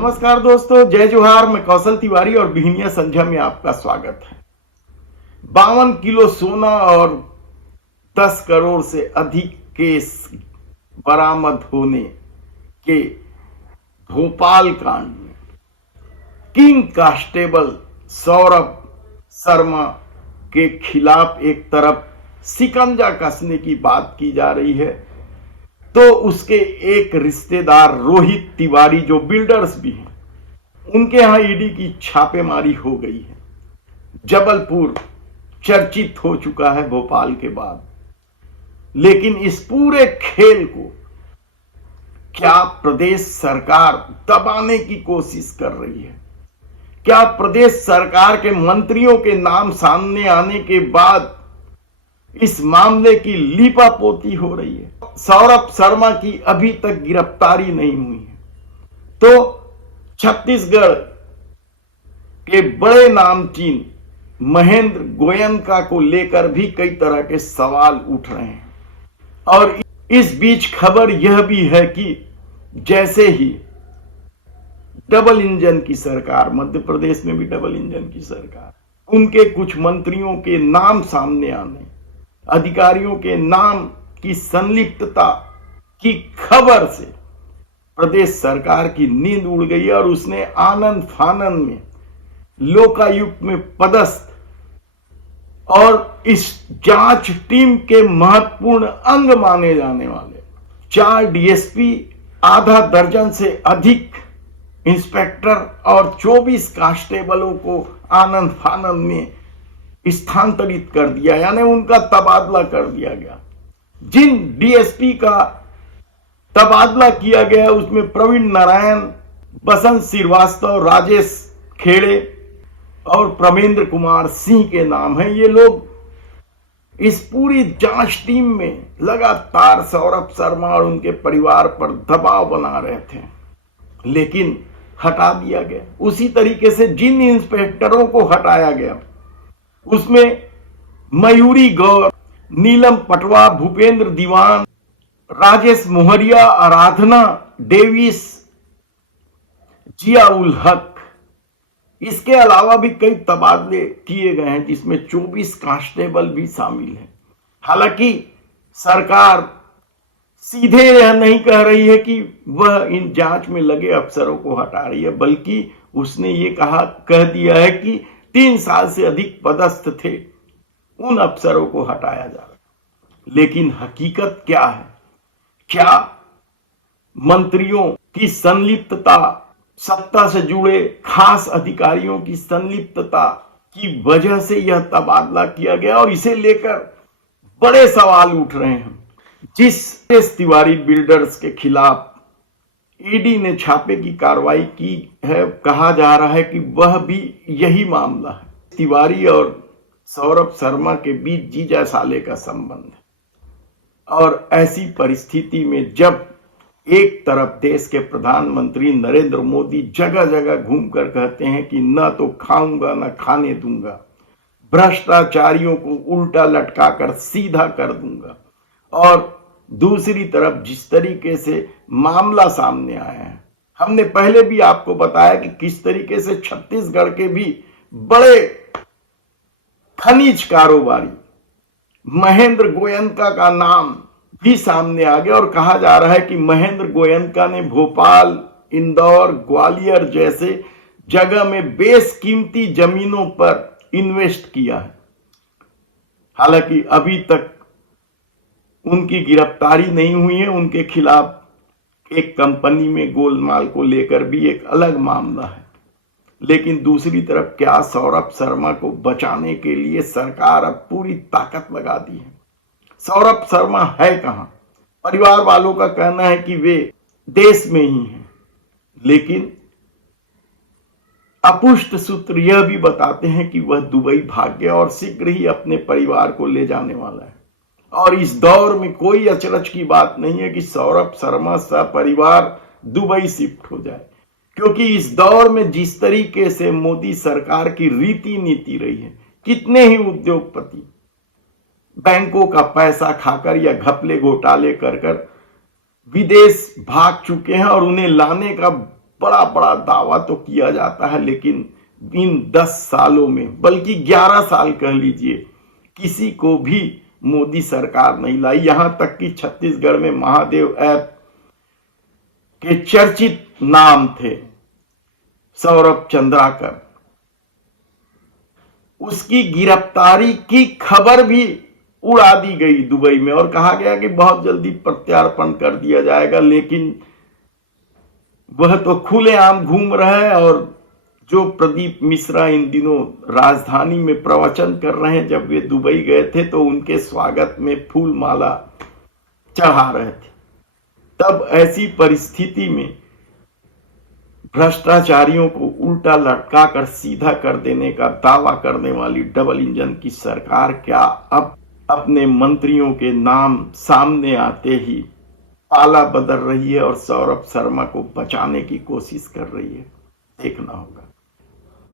नमस्कार दोस्तों, जय जोहार। मैं कौशल तिवारी और बिहनिया संध्या में आपका स्वागत है। 52 किलो सोना और 10 करोड़ से अधिक केस बरामद होने के भोपाल कांड में किंग कांस्टेबल सौरभ शर्मा के खिलाफ एक तरफ शिकंजा कसने की बात की जा रही है, तो उसके एक रिश्तेदार रोहित तिवारी जो बिल्डर्स भी हैं, उनके यहां ईडी की छापेमारी हो गई है। जबलपुर चर्चित हो चुका है भोपाल के बाद। लेकिन इस पूरे खेल को क्या प्रदेश सरकार दबाने की कोशिश कर रही है? क्या प्रदेश सरकार के मंत्रियों के नाम सामने आने के बाद इस मामले की लीपापोती हो रही है? सौरभ शर्मा की अभी तक गिरफ्तारी नहीं हुई है, तो छत्तीसगढ़ के बड़े नामचीन महेंद्र गोयनका को लेकर भी कई तरह के सवाल उठ रहे हैं। और इस बीच खबर यह भी है कि जैसे ही डबल इंजन की सरकार, मध्य प्रदेश में भी डबल इंजन की सरकार, उनके कुछ मंत्रियों के नाम सामने आने, अधिकारियों के नाम की संलिप्तता की खबर से प्रदेश सरकार की नींद उड़ गई और उसने आनंद फानंद में लोकायुक्त में पदस्थ और इस जांच टीम के महत्वपूर्ण अंग माने जाने वाले 4 डीएसपी, आधा दर्जन से अधिक इंस्पेक्टर और 24 कांस्टेबलों को आनंद फानंद में स्थानांतरित कर दिया, यानी उनका तबादला कर दिया गया। जिन डीएसपी का तबादला किया गया उसमें प्रवीण नारायण, बसंत श्रीवास्तव, राजेश खेड़े और प्रमेंद्र कुमार सिंह के नाम हैं। ये लोग इस पूरी जांच टीम में लगातार सौरभ शर्मा और उनके परिवार पर दबाव बना रहे थे, लेकिन हटा दिया गया। उसी तरीके से जिन इंस्पेक्टरों को हटाया गया उसमें मयूरी गौर, नीलम पटवा, भूपेंद्र दीवान, राजेश मोहरिया, आराधना डेविस, जिया उल हक, इसके अलावा भी कई तबादले किए गए हैं जिसमें 24 कांस्टेबल भी शामिल हैं। हालांकि सरकार सीधे यह नहीं कह रही है कि वह इन जांच में लगे अफसरों को हटा रही है, बल्कि उसने ये कह दिया है कि 3 साल से अधिक पदस्थ थे उन अफसरों को हटाया जा रहा है। लेकिन हकीकत क्या है? क्या मंत्रियों की संलिप्तता, सत्ता से जुड़े खास अधिकारियों की संलिप्तता की वजह से यह तबादला किया गया? और इसे लेकर बड़े सवाल उठ रहे हैं। जिस तिवारी बिल्डर्स के खिलाफ ईडी ने छापे की कार्रवाई की है, कहा जा रहा है कि वह भी यही मामला है। तिवारी और सौरभ शर्मा के बीच जीजा साले का संबंध है। और ऐसी परिस्थिति में जब एक तरफ देश के प्रधानमंत्री नरेंद्र मोदी जगह जगह घूमकर कहते हैं कि न तो खाऊंगा न खाने दूंगा, भ्रष्टाचारियों को उल्टा लटकाकर सीधा कर दूंगा, और दूसरी तरफ जिस तरीके से मामला सामने आया है, हमने पहले भी आपको बताया कि किस तरीके से छत्तीसगढ़ के भी बड़े खनिज कारोबारी महेंद्र गोयनका का नाम भी सामने आ गया। और कहा जा रहा है कि महेंद्र गोयनका ने भोपाल, इंदौर, ग्वालियर जैसे जगह में बेशकीमती जमीनों पर इन्वेस्ट किया है। हालांकि अभी तक उनकी गिरफ्तारी नहीं हुई है। उनके खिलाफ एक कंपनी में गोलमाल को लेकर भी एक अलग मामला है। लेकिन दूसरी तरफ क्या सौरभ शर्मा को बचाने के लिए सरकार अब पूरी ताकत लगा दी है? सौरभ शर्मा है कहां? परिवार वालों का कहना है कि वे देश में ही हैं, लेकिन अपुष्ट सूत्र यह भी बताते हैं कि वह दुबई भाग गया और शीघ्र ही अपने परिवार को ले जाने वाला है। और इस दौर में कोई अचरज की बात नहीं है कि सौरभ शर्मा सपरिवार दुबई शिफ्ट हो जाए, क्योंकि इस दौर में जिस तरीके से मोदी सरकार की रीति नीति रही है, कितने ही उद्योगपति बैंकों का पैसा खाकर या घपले घोटाले कर विदेश भाग चुके हैं और उन्हें लाने का बड़ा बड़ा दावा तो किया जाता है, लेकिन इन 10 सालों में, बल्कि 11 साल कह लीजिए, किसी को भी मोदी सरकार नहीं लाई। यहां तक कि छत्तीसगढ़ में महादेव ऐप के चर्चित नाम थे सौरभ चंद्राकर, उसकी गिरफ्तारी की खबर भी उड़ा दी गई दुबई में और कहा गया कि बहुत जल्दी प्रत्यार्पण कर दिया जाएगा, लेकिन वह तो खुलेआम घूम रहे हैं। और जो प्रदीप मिश्रा इन दिनों राजधानी में प्रवचन कर रहे हैं, जब वे दुबई गए थे तो उनके स्वागत में फूल माला चढ़ा रहे थे। तब ऐसी परिस्थिति में भ्रष्टाचारियों को उल्टा लटका कर सीधा कर देने का दावा करने वाली डबल इंजन की सरकार क्या अब अपने मंत्रियों के नाम सामने आते ही पाला बदल रही है और सौरभ शर्मा को बचाने की कोशिश कर रही है? देखना होगा।